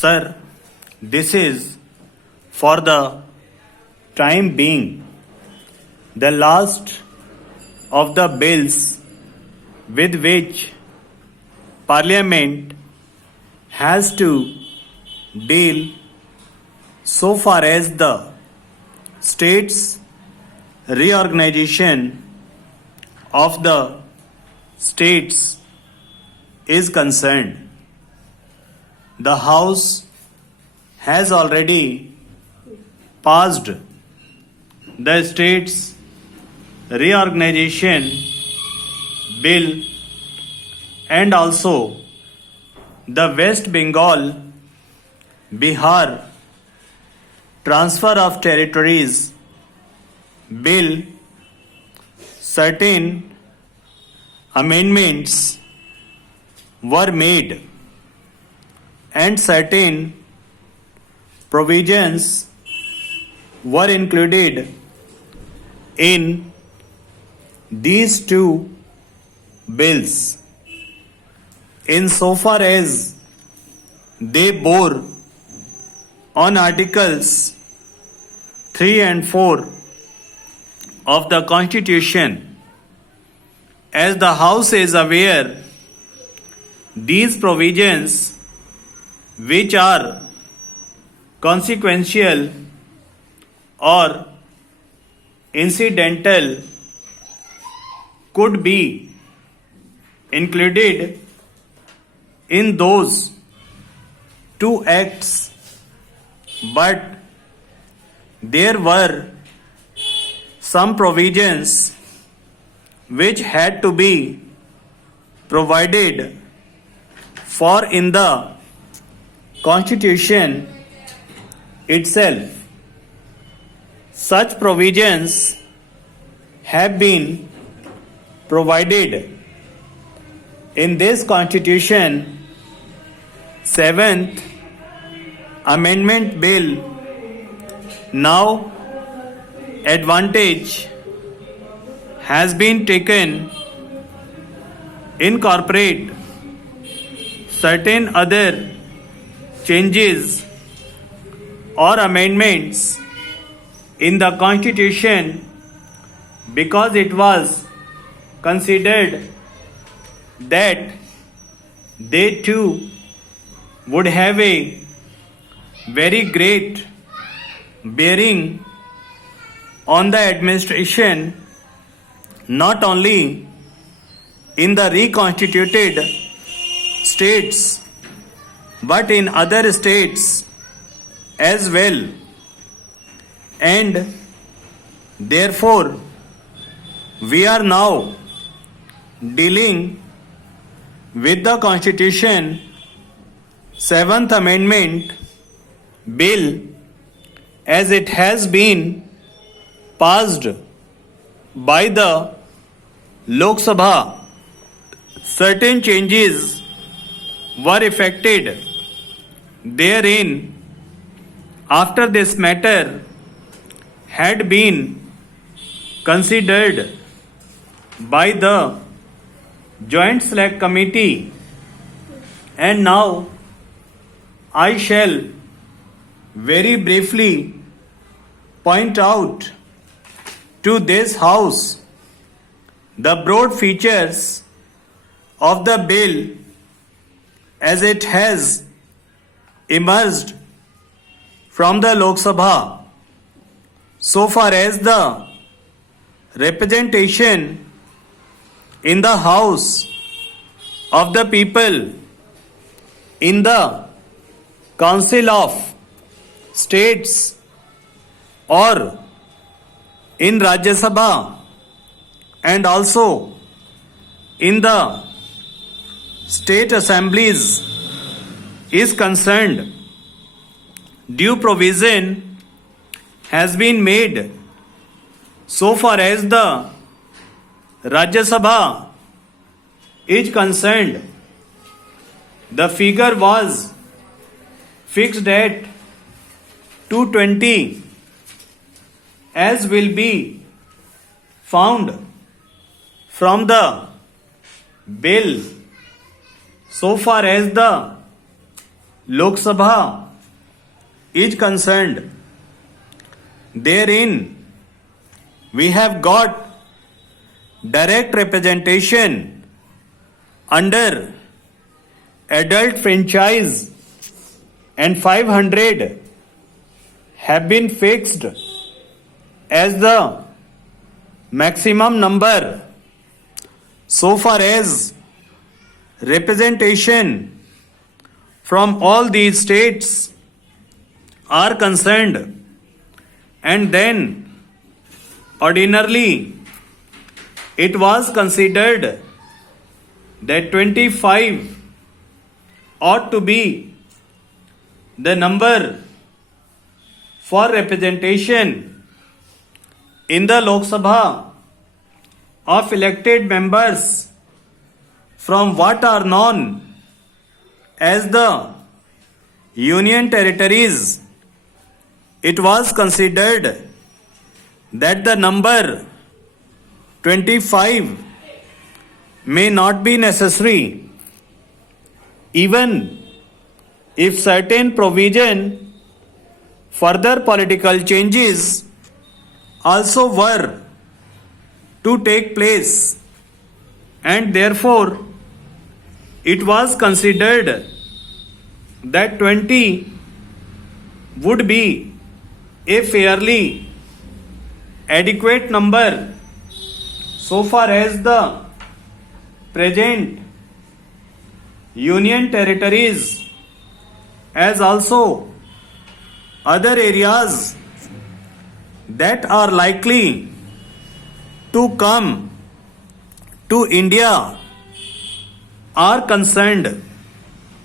Sir, this is for the time being the last of the bills with which Parliament has to deal so far as the states reorganization of the states is concerned. The House has already passed the states reorganization bill and also the West Bengal Bihar transfer of territories bill. Certain amendments were made and certain provisions were included in these two bills insofar as they bore on Articles 3 and 4 of the Constitution. As the House is aware, these provisions, which are consequential or incidental, could be included in those two acts, but there were some provisions which had to be provided for in the Constitution itself. Such provisions have been provided in this Constitution. 7th Amendment Bill. Now advantage has been taken incorporate certain other changes or amendments in the Constitution because it was considered that they too would have a very great bearing on the administration not only in the reconstituted states but in other states as well, and therefore we are now dealing with the Constitution 7th Amendment Bill as it has been passed by the Lok Sabha. Certain changes were effected therein after this matter had been considered by the Joint Select Committee, and now I shall very briefly point out to this House the broad features of the bill as it has emerged from the Lok Sabha. So far as the representation in the House of the people in the Council of States or in Rajya Sabha and also in the state assemblies is concerned, due provision has been made so far as the Rajya Sabha is concerned. The figure was fixed at 220 as will be found from the bill so far as the Lok Sabha is concerned, therein we have got direct representation under adult franchise, and 500 have been fixed as the maximum number so far as representation from all these states are concerned. And then ordinarily it was considered that 25 ought to be the number for representation in the Lok Sabha of elected members from what are known as the union territories. It was considered that the number 25 may not be necessary, even if certain provision further political changes also were to take place, and therefore it was considered that 20 would be a fairly adequate number so far as the present union territories as also other areas that are likely to come to India are concerned.